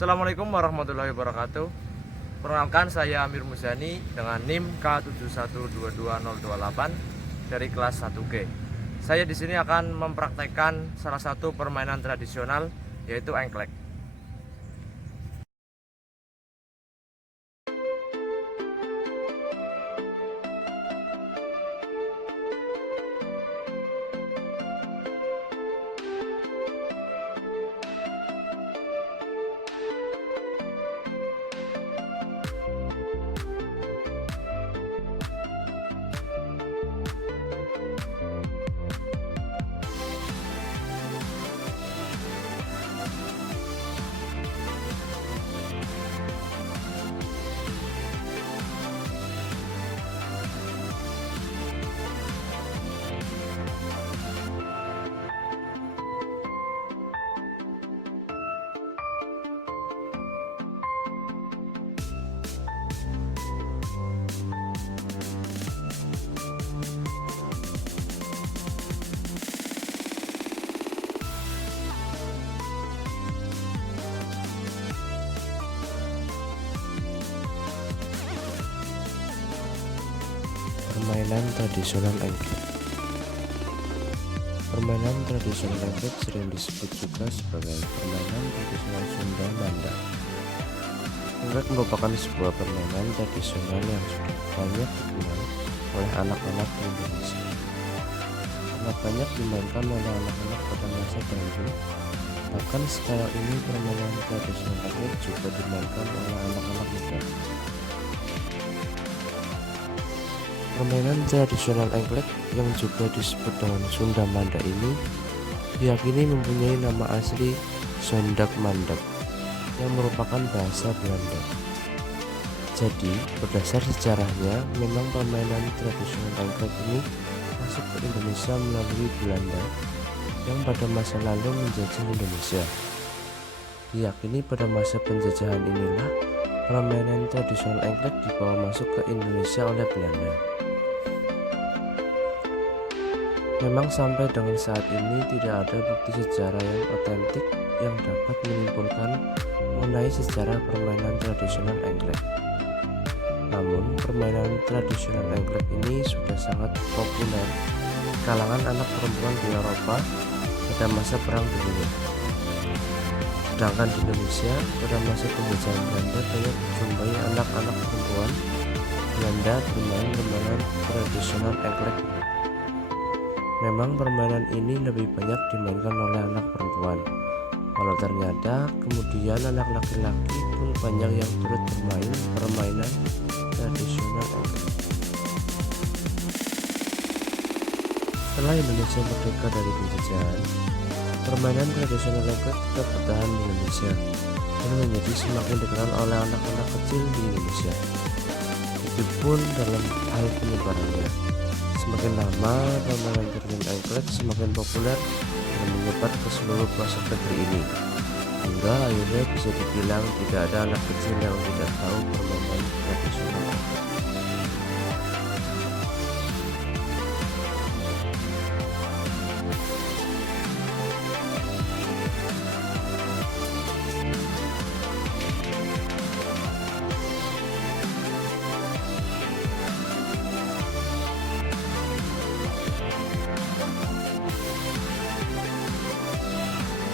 Assalamualaikum warahmatullahi wabarakatuh. Perkenalkan, saya Amir Muzani dengan NIM K71222028 dari kelas 1G. Saya di sini akan mempraktekkan salah satu permainan tradisional, yaitu engklek. Permainan tradisional engklek. Permainan tradisional engklek sering disebut juga sebagai permainan tradisional Sunda Manda. Engklek merupakan sebuah permainan tradisional yang sudah banyak dikenal oleh anak-anak di Indonesia. Sangat banyak dimainkan oleh anak-anak pada masa dahulu. Bahkan sekarang ini permainan tradisional engklek juga dimainkan oleh anak-anak muda. Permainan tradisional engklek yang juga disebut dengan Sunda Manda ini diyakini mempunyai nama asli Sondak Mandap yang merupakan bahasa Belanda. Jadi, berdasar sejarahnya, memang permainan tradisional engklek ini masuk ke Indonesia melalui Belanda yang pada masa lalu menjajah Indonesia. Diyakini pada masa penjajahan inilah permainan tradisional engklek dibawa masuk ke Indonesia oleh Belanda. Memang sampai dengan saat ini tidak ada bukti sejarah yang otentik yang dapat menyimpulkan mengenai sejarah permainan tradisional engklek. Namun, permainan tradisional engklek ini sudah sangat populer di kalangan anak perempuan di Eropa pada masa Perang Dunia. Sedangkan di Indonesia pada masa penjajahan Belanda banyak dijumpai anak-anak perempuan Belanda bermain permainan tradisional engklek. Memang permainan ini lebih banyak dimainkan oleh anak perempuan, walau ternyata kemudian anak laki-laki pun banyak yang turut bermain permainan tradisional engklek. Setelah Indonesia merdeka dari penjajahan, permainan tradisional engklek tetap bertahan di Indonesia dan menjadi semakin dikenal oleh anak-anak kecil di Indonesia. Begitupun dalam hal penyebarannya. Semakin lama, permainan tradisional engklek semakin populer dan menyebar ke seluruh pelosok negeri ini, hingga akhirnya bisa dibilang tidak ada anak kecil yang tidak tahu permainan tradisional engklek.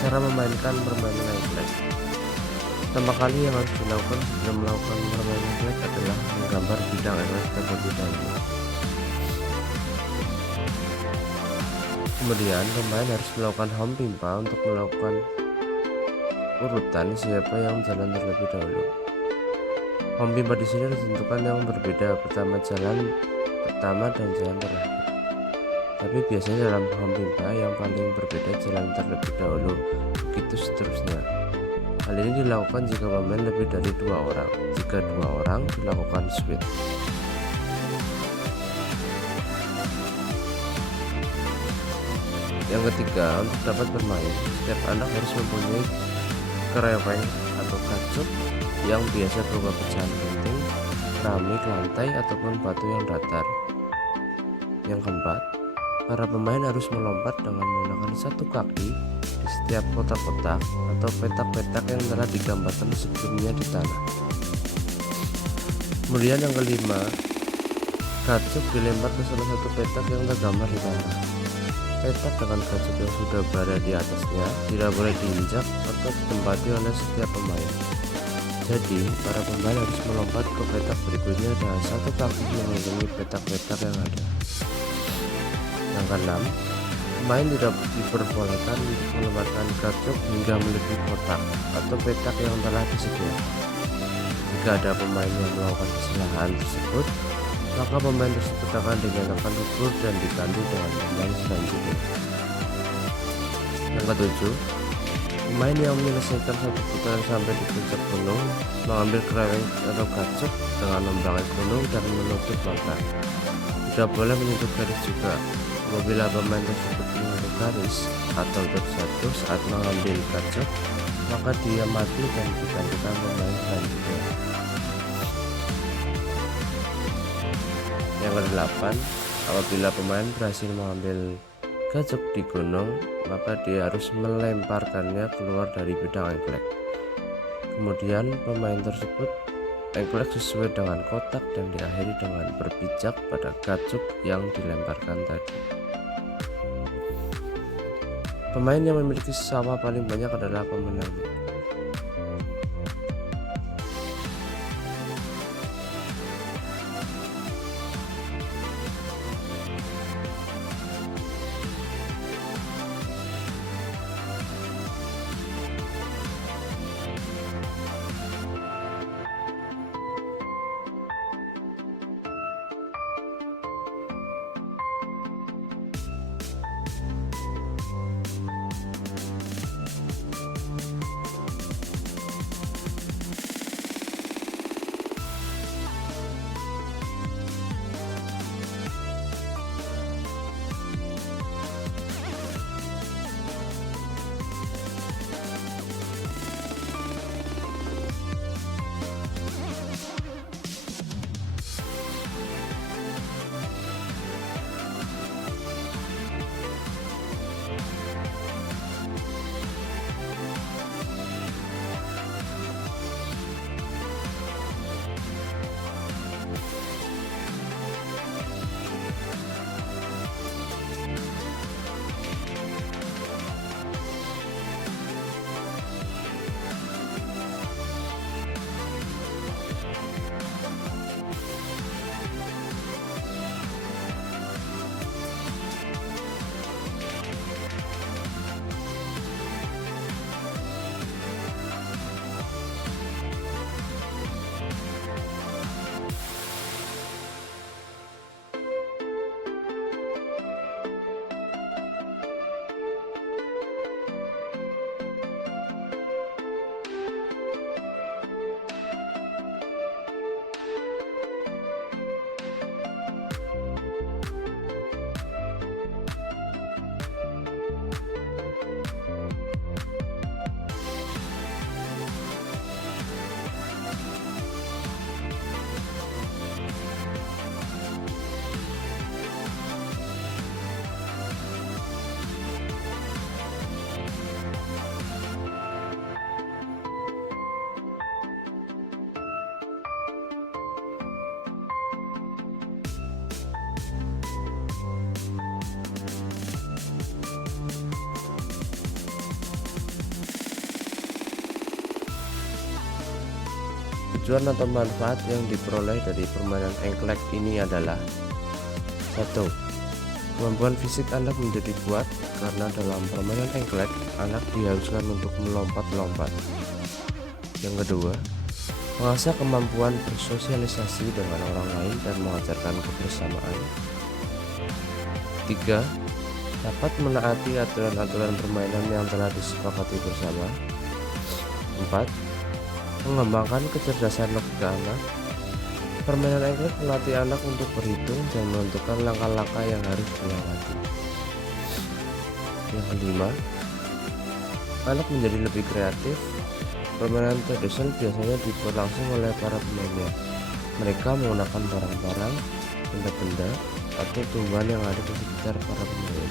Cara memainkan permainan engklek. Pertama kali yang harus dilakukan sebelum melakukan permainan engklek adalah menggambar bidang engklek terlebih dahulu. Kemudian pemain harus melakukan home pimpa untuk melakukan urutan siapa yang jalan terlebih dahulu. Home pimpa di sini ditentukan yang berbeda, pertama jalan pertama dan jalan terakhir. Tapi biasanya dalam home pimpa yang paling berbeda jalan terlebih dahulu, begitu seterusnya. Hal ini dilakukan jika pemain lebih dari 2 orang. Jika 2 orang, dilakukan switch. Yang ketiga, untuk dapat bermain, setiap anak harus mempunyai kereweng atau kacut yang biasa berupa pecahan penting, keramik, lantai, ataupun batu yang datar. Yang keempat, para pemain harus melompat dengan menggunakan satu kaki di setiap setiap kotak-kotak atau petak-petak yang telah digambarkan sebelumnya di tanah. Kemudian yang kelima, gacok dilempar ke salah satu petak yang tergambar di tanah. Petak dengan gacok yang sudah berada di atasnya tidak boleh diinjak atau ditempati oleh setiap pemain. Jadi, para pemain harus melompat ke petak berikutnya dengan satu kaki mengelilingi petak-petak yang ada. Yang keenam, pemain tidak diperbolehkan untuk melemparkan gacok hingga melebihi kotak atau petak yang telah disediakan. Jika ada pemain yang melakukan kesalahan tersebut, maka pemain tersebut akan dinyatakan gugur dan diganti dengan pemain selanjutnya. Yang ketujuh, pemain yang menyelesaikan satu putaran sampai di puncak gunung mengambil kereweng atau gacok dengan membangun gunung dan menutup mata. Tidak boleh menyentuh garis juga. Apabila pemain tersebut menyentuh garis atau terjatuh saat mengambil gacok, maka dia mati dan digantikan pemain selanjutnya. Yang kedelapan, apabila pemain berhasil mengambil gacok di gunung, maka dia harus melemparkannya keluar dari bidang engklek. Kemudian pemain tersebut engklek sesuai dengan kotak dan diakhiri dengan berpijak pada gacok yang dilemparkan tadi. Pemain yang memiliki sawah paling banyak adalah pemenang. Tujuan atau manfaat yang diperoleh dari permainan engklek ini adalah: 1. Kemampuan fisik anak menjadi kuat karena dalam permainan engklek anak diharuskan untuk melompat-lompat. Yang kedua, mengasah kemampuan bersosialisasi dengan orang lain dan mengajarkan kebersamaan. 3. Dapat menaati aturan-aturan permainan yang telah disepakati bersama. 4. Mengembangkan kecerdasan logika anak. Permainan engklek melatih anak untuk berhitung dan menentukan langkah-langkah yang harus dilewati. Yang kelima, anak menjadi lebih kreatif. Permainan tradisional biasanya diberlangsung oleh para pemainnya. Mereka menggunakan barang-barang, benda-benda, atau tumbuhan yang ada di sekitar para pemain.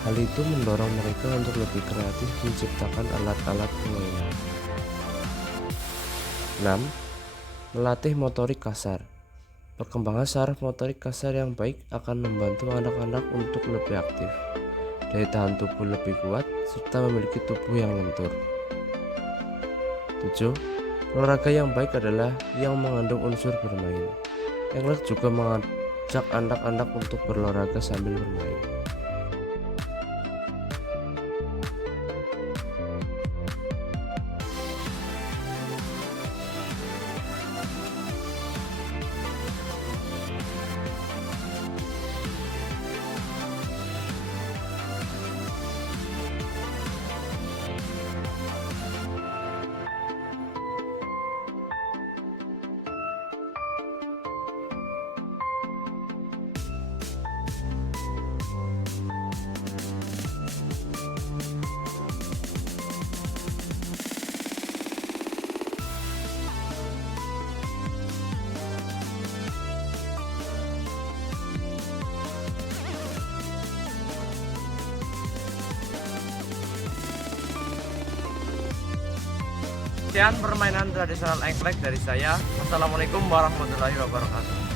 Hal itu mendorong mereka untuk lebih kreatif menciptakan alat-alat permainan. 6. Melatih motorik kasar. Perkembangan saraf motorik kasar yang baik akan membantu anak-anak untuk lebih aktif, daya tahan tubuh lebih kuat, serta memiliki tubuh yang lentur. 7. Olahraga yang baik adalah yang mengandung unsur bermain. Engklek juga mengajak anak-anak untuk berolahraga sambil bermain. Sekian permainan tradisional engklek dari saya. Wassalamualaikum warahmatullahi wabarakatuh.